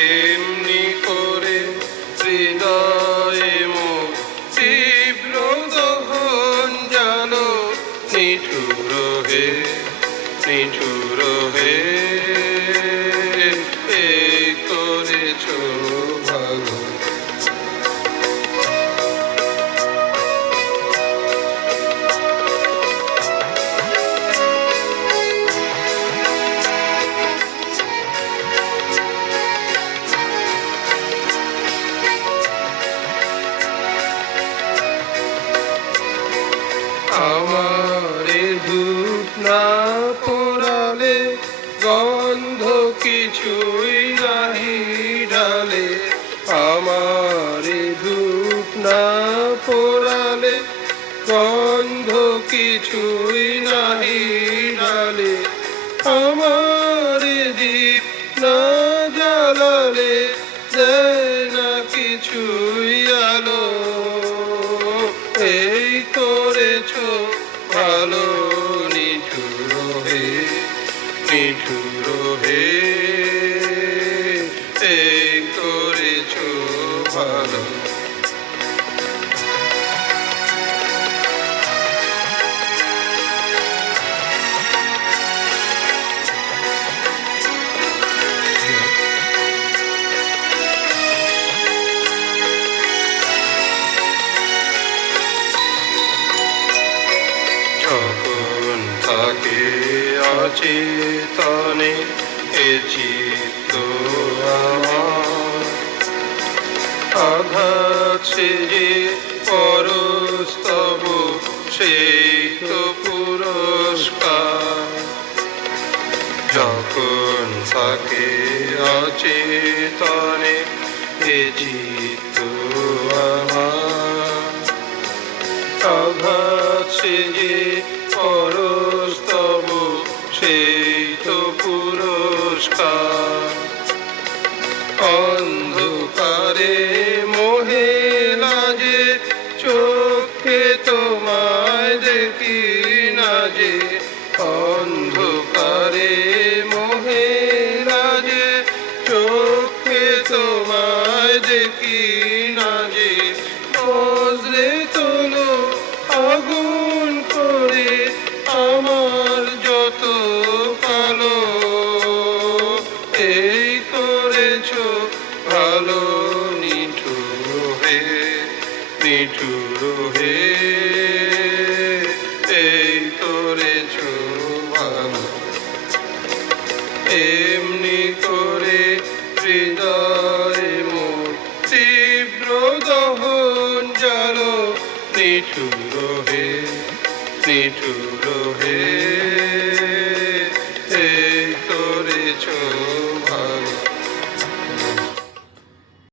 এমনি করে হৃদয়ে মোর তীব্র দহন জানো নিঠুর হে নিঠুর হে করেছ। আমারে ধূপ না পোড়ালে, গন্ধ কিছুই নাহি ডালে আমারে ধূপ না পোড়ালে, গন্ধ কিছুই নাহি ডালে আমার দীপ না জ্বালালে দেয় না কিছুই আলো করেছ অচেতনে এ চিত্ত আঘাত সে যে পরস্তব সেই তো পুরস্কার। যখন থাকে অচেতনে এ চিত্ত আমার। সে যে পরস্তব পুরস্কার অন্ধকারে নিঠুর হে এই করেছ ভালো এমনি করে হৃদয়ে মোর তীব্র দহন জালো। নিঠুর হে নিঠুর হে